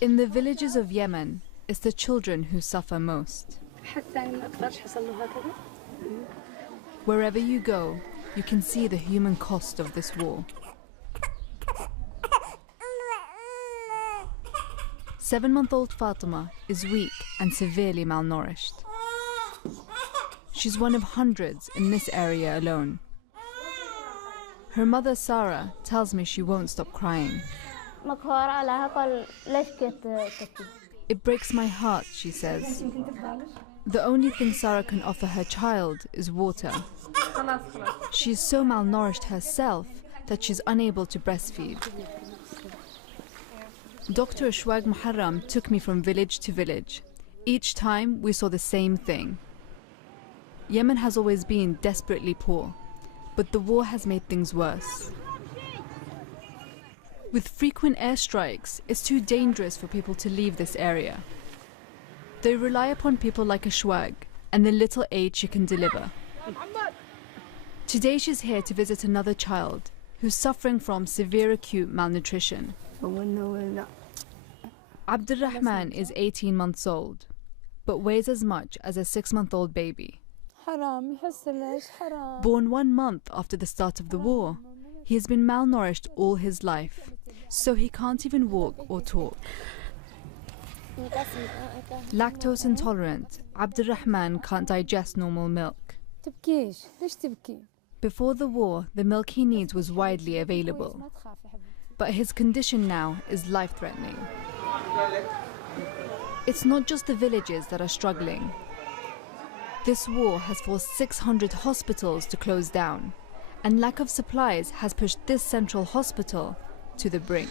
In the villages of Yemen, it's the children who suffer most. Wherever you go, you can see the human cost of this war. 7-month-old Fatima is weak and severely malnourished. She's one of hundreds in this area alone. Her mother, Sarah, tells me she won't stop crying. It breaks my heart, she says. The only thing Sarah can offer her child is water. She's so malnourished herself that she's unable to breastfeed. Dr. Ashwag Muharram took me from village to village. Each time we saw the same thing. Yemen has always been desperately poor, but the war has made things worse. With frequent airstrikes, it's too dangerous for people to leave this area. They rely upon people like Ashwag and the little aid she can deliver. Today she's here to visit another child who's suffering from severe acute malnutrition. Abdurrahman is 18 months old, but weighs as much as a 6-month-old baby. Born 1 month after the start of the war, he has been malnourished all his life, so he can't even walk or talk. Lactose intolerant, Abdurrahman can't digest normal milk. Before the war, the milk he needs was widely available, but his condition now is life-threatening. It's not just the villages that are struggling. This war has forced 600 hospitals to close down, and lack of supplies has pushed this central hospital to the brink.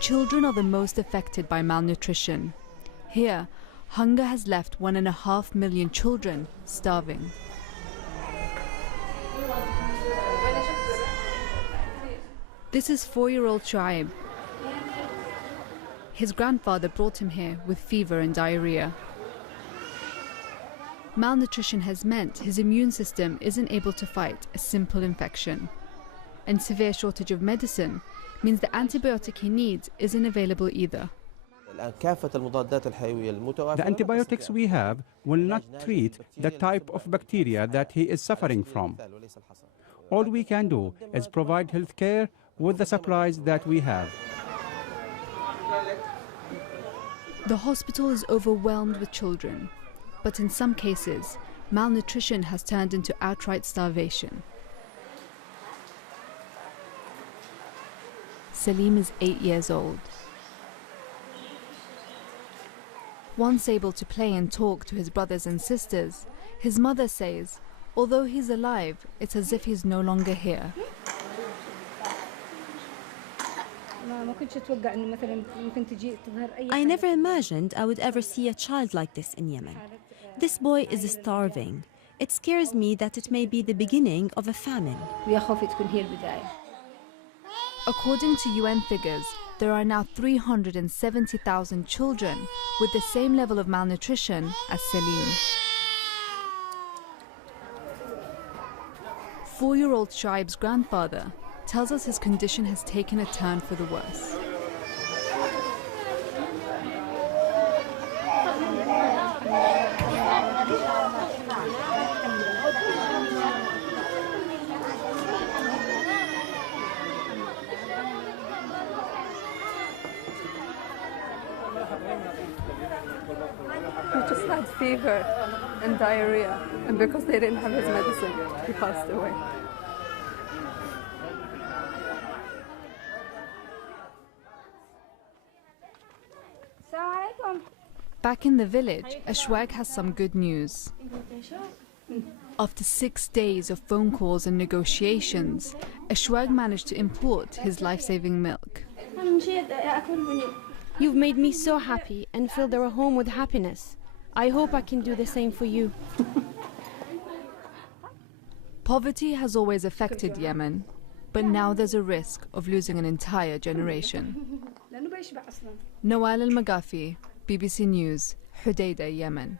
Children are the most affected by malnutrition. Here, hunger has left 1.5 million children starving. This is 4-year-old Shuaib. His grandfather brought him here with fever and diarrhea. Malnutrition has meant his immune system isn't able to fight a simple infection. And severe shortage of medicine means the antibiotic he needs isn't available either. The antibiotics we have will not treat the type of bacteria that he is suffering from. All we can do is provide health care with the supplies that we have. The hospital is overwhelmed with children, but in some cases, malnutrition has turned into outright starvation. Salim is 8 years old. Once able to play and talk to his brothers and sisters, his mother says, although he's alive, it's as if he's no longer here. I never imagined I would ever see a child like this in Yemen. This boy is starving. It scares me that it may be the beginning of a famine. According to UN figures, there are now 370,000 children with the same level of malnutrition as Salim. 4-year-old Shuaib's grandfather tells us his condition has taken a turn for the worse. He just had fever and diarrhea, and because they didn't have his medicine, he passed away. Back in the village, Ashwag has some good news. After 6 days of phone calls and negotiations, Ashwag managed to import his life-saving milk. You've made me so happy and filled our home with happiness. I hope I can do the same for you. Poverty has always affected Yemen, but now there's a risk of losing an entire generation. Nawal al-Magafi, BBC News, Hudaydah, Yemen.